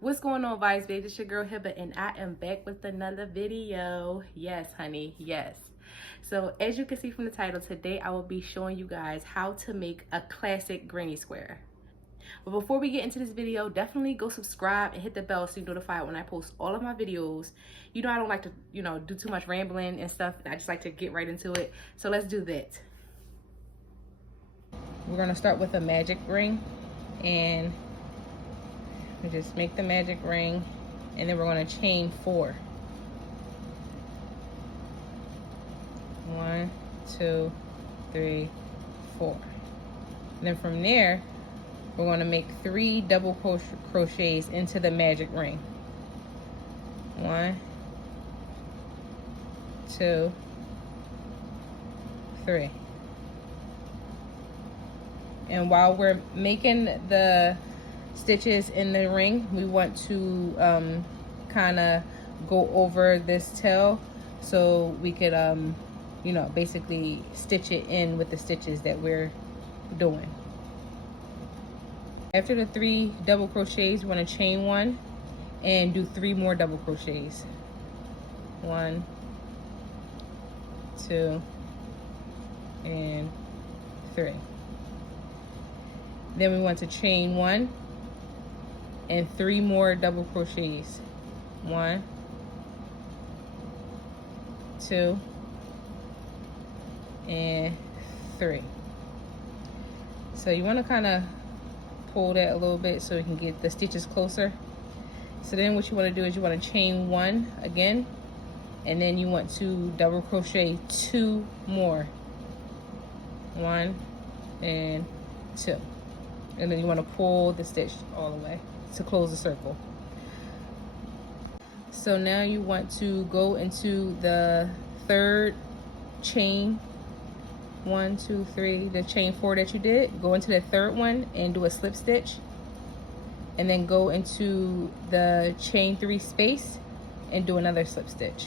What's going on, Vibes Babe? It's your girl Hiba, and I am back with another video. Yes, honey, yes. So as you can see from the title, today I will be showing you guys how to make a classic granny square. But before we get into this video, definitely go subscribe and hit the bell so you're notified when I post all of my videos. You know I don't like to, do too much rambling and stuff. I just like to get right into it. So let's do that. We're gonna start with a magic ring, and we just make the magic ring, and then we're going to chain 4. 1, 2, 3, 4. And then from there, we're going to make 3 double crochets into the magic ring. 1, 2, 3. And while we're making the stitches in the ring, we want to kind of go over this tail so we could basically stitch it in with the stitches that we're doing. After the 3 double crochets, we want to chain 1 and do 3 more double crochets. 1, 2, and 3. Then we want to chain 1 and 3 more double crochets. 1, 2, and 3. So you want to kind of pull that a little bit so you can get the stitches closer. So then what you want to do is you want to chain 1 again, and then you want to double crochet 2 more. 1 and 2. And then you want to pull the stitch all the way to close the circle. So now you want to go into the 3rd chain. 1, 2, 3, the chain 4 that you did. Go into the 3rd one and do a slip stitch. And then go into the chain 3 space and do another slip stitch.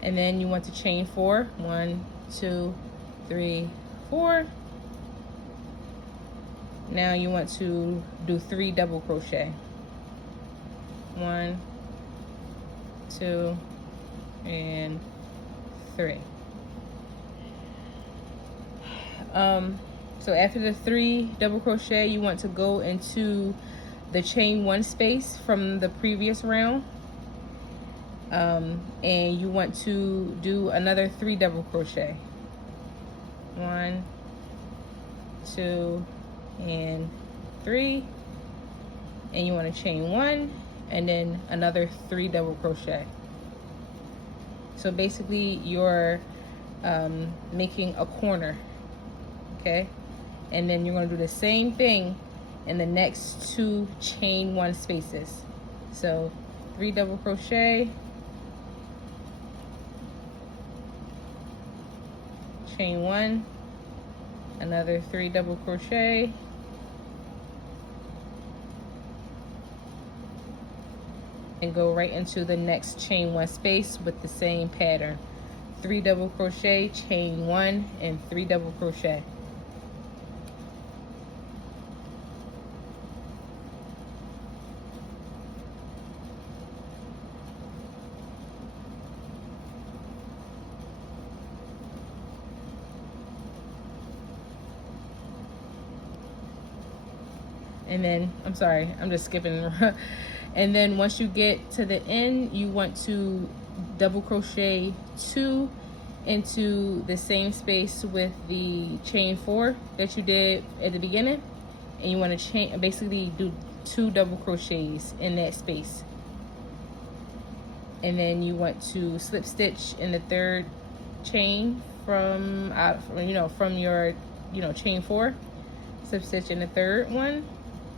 And then you want to chain 4. 1, 2, 3, 4. Now you want to do 3 double crochet. 1, 2, and 3. So after the 3 double crochet, you want to go into the chain 1 space from the previous round, and you want to do another 3 double crochet. 1, 2, and 3, and you want to chain 1 and then another 3 double crochet. So basically you're making a corner, okay? And then you're going to do the same thing in the next 2 chain 1 spaces. So 3 double crochet, chain 1, another 3 double crochet, and go right into the next chain 1 space with the same pattern. 3 double crochet, chain 1, and 3 double crochet. And then, I'm sorry, I'm just skipping. And then once you get to the end, you want to double crochet 2 into the same space with the chain 4 that you did at the beginning, and you want to chain, basically do 2 double crochets in that space. And then you want to slip stitch in the 3rd chain from your chain 4. Slip stitch in the 3rd one,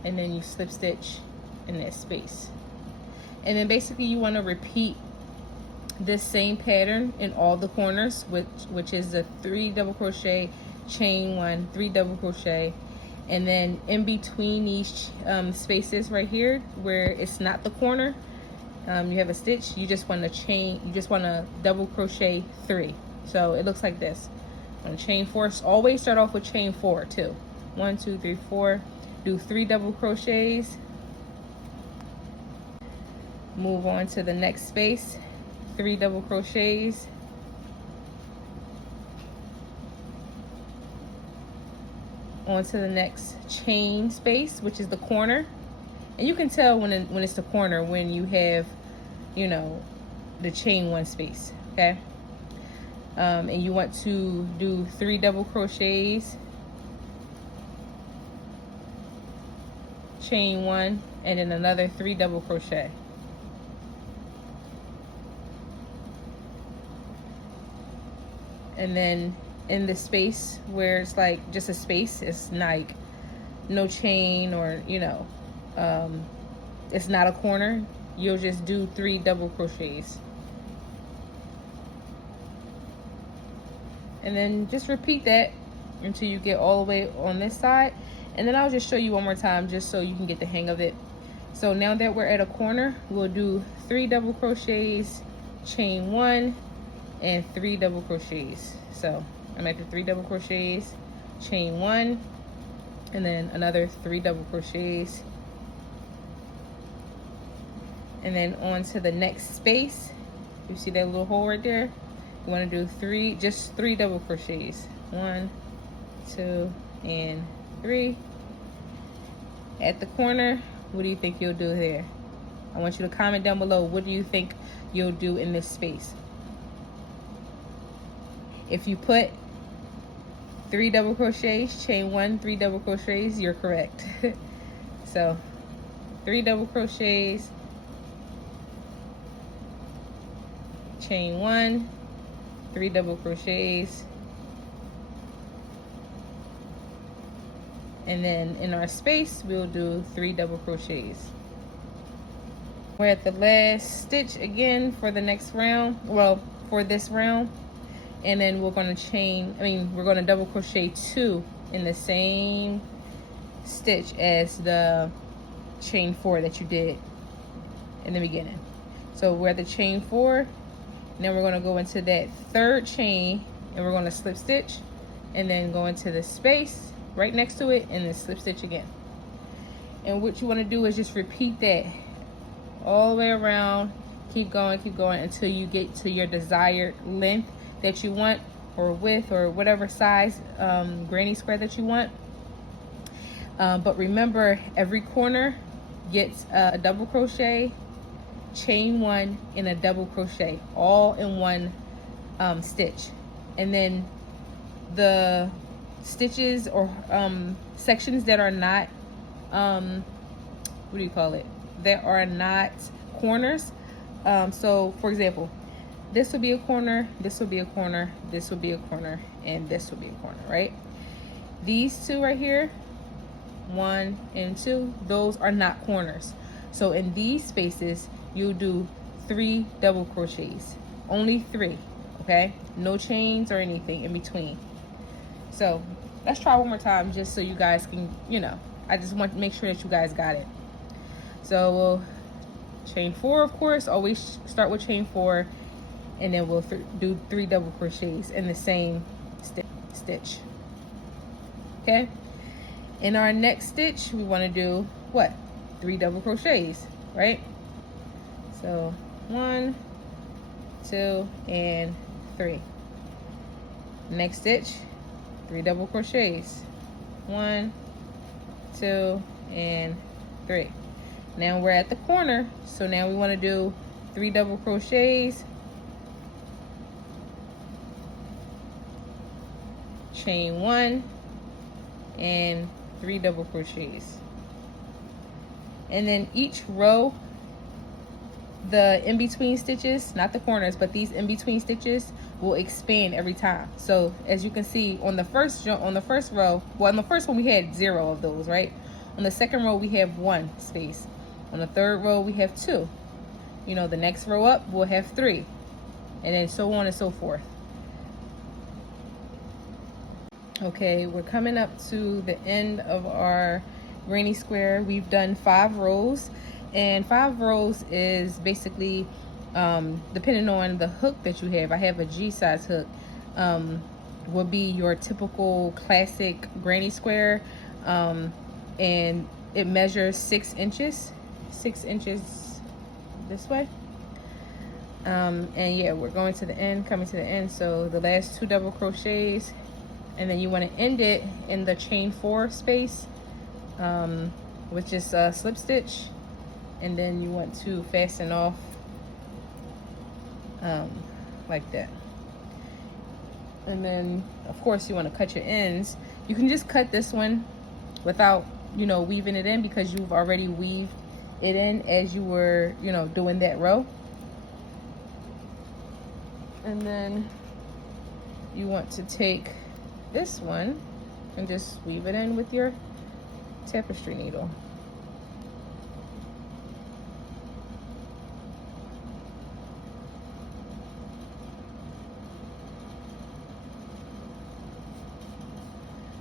and then you slip stitch in that space. And then basically you want to repeat this same pattern in all the corners, which is the 3 double crochet, chain 1, 3 double crochet, and then in between these spaces right here where it's not the corner, you have a stitch, you just want to double crochet 3. So it looks like this. On chain 4, always start off with chain 4 too. 1, 2, 3, 4. Do 3 double crochets, Move on to the next space, 3 double crochets, onto the next chain space, which is the corner. And you can tell when it's the corner when you have, you know, the chain 1 space, okay? And you want to do 3 double crochets, chain 1, and then another 3 double crochet. And then in the space where it's like just a space, it's like no chain, or you know, it's not a corner, you'll just do 3 double crochets. And then just repeat that until you get all the way on this side. And then I'll just show you one more time just so you can get the hang of it. So now that we're at a corner, we'll do 3 double crochets, chain 1, and 3 double crochets. So I'm at the 3 double crochets, chain 1, and then another 3 double crochets. And then on to the next space. You see that little hole right there? You want to do just 3 double crochets. 1, 2, and 3. At the corner, what do you think you'll do there? I want you to comment down below, what do you think you'll do in this space? If you put 3 double crochets, chain 1, 3 double crochets, you're correct. So 3 double crochets, chain 1, 3 double crochets, and then in our space we'll do 3 double crochets. We're at the last stitch again for the next round, well, for this round, and then we're going to double crochet 2 in the same stitch as the chain 4 that you did in the beginning. So we're at the chain 4. Then we're going to go into that 3rd chain, and we're going to slip stitch, and then go into the space right next to it, and then slip stitch again. And what you want to do is just repeat that all the way around. Keep going until you get to your desired length that you want, or width, or whatever size granny square that you want. But remember, every corner gets a double crochet, chain 1, and a double crochet, all in one stitch. And then the stitches or sections that are not what do you call it, that are not corners, so for example, this will be a corner, this will be a corner, this will be a corner, and this will be a corner, right? These 2 right here, 1 and 2, those are not corners. So in these spaces you'll do 3 double crochets, only 3, okay? No chains or anything in between. So let's try one more time just so you guys can, you know, I just want to make sure that you guys got it. So we'll chain 4, of course, always start with chain 4, and then we'll do 3 double crochets in the same stitch. Okay, in our next stitch we want to do what? 3 double crochets, right? So 1, 2, and 3. Next stitch, 3 double crochets, 1, 2, and 3. Now we're at the corner, so now we want to do 3 double crochets, chain 1, and 3 double crochets. And then each row, the in-between stitches, not the corners, but these in-between stitches will expand every time. So as you can see on the first row, well, on the first one we had 0 of those, right? On the second row we have 1 space. On the third row we have 2. You know, the next row up we'll have 3, and then so on and so forth. Okay, we're coming up to the end of our granny square. We've done 5 rows, and 5 rows is basically depending on the hook that you have. I have a G-size hook, will be your typical classic granny square, and it measures 6 inches. 6 inches this way. And yeah, we're going to the end, coming to the end. So the last 2 double crochets, and then you want to end it in the chain 4 space with just a slip stitch, and then you want to fasten off like that. And then of course you want to cut your ends. You can just cut this one without, you know, weaving it in, because you've already weaved it in as you were, you know, doing that row. And then you want to take this one and just weave it in with your tapestry needle.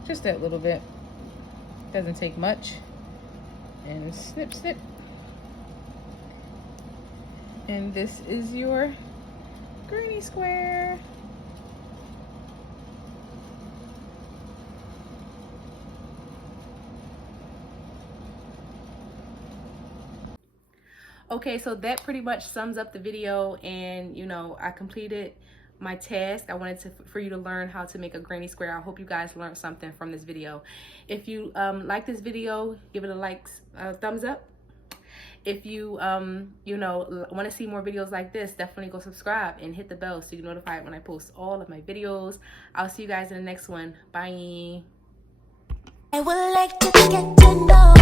Just that little bit, doesn't take much. And snip, snip. And this is your granny square. Okay, so that pretty much sums up the video, and you know, I completed my task. I wanted for you to learn how to make a granny square. I hope you guys learned something from this video. If you like this video, give it a thumbs up. If you you know, want to see more videos like this, definitely go subscribe and hit the bell so you get notified when I post all of my videos. I'll see you guys in the next one. Bye. I would like to get to know